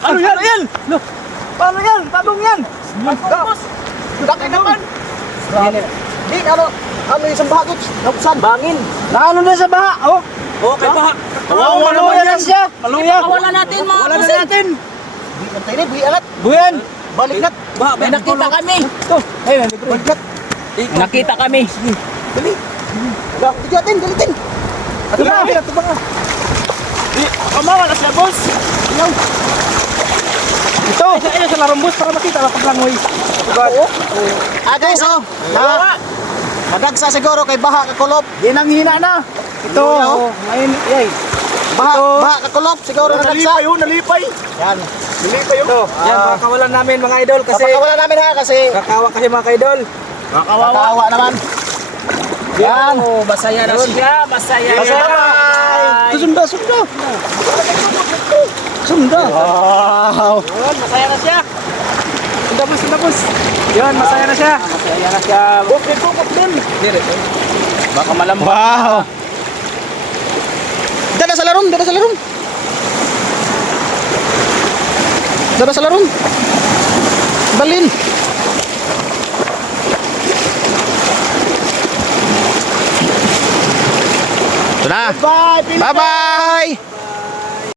Ano yan? Paano yan? Tanong yan. Laki naman. Di, ano yung isang bagot? Nakusan? Bangin. Naano na sa baha? Oh. Okay, baha. Maluya na siya. Maluya. Wala natin mga Wala na busin. natin. Di, antay na, buyangat. Buyan. Baliknat. May nakita kami. Ito. Ayun, baliknat. Nakita kami. Dali. Digatin, galitin. Ito ba? Ito ba? Kamawala siya, boss. Ilaw. Ito. Ayun sa larong boss para makita lang paglangoy. Guys, oh. Madagsa siguro kay baha kakulop. Yan ang hina na. Ito. Ngayon, yay. Baha kakulop siguro nadagsa. Nalipay. Yan. Nalipay yun. Yan, makakawalan namin mga idol kasi. Makakawalan namin ha kasi. Kakawa kasi mga idol. Kakawa naman. Yan. Oh, masaya na siya. Masaya na. Bye. Sunda. Wow. Yun, masaya na siya. Sunda bus. Yun, masaya na siya. Masaya na siya. Bukit din. Baka malambot. Wow. Dada sa larong. Balin. Ito na. Bye.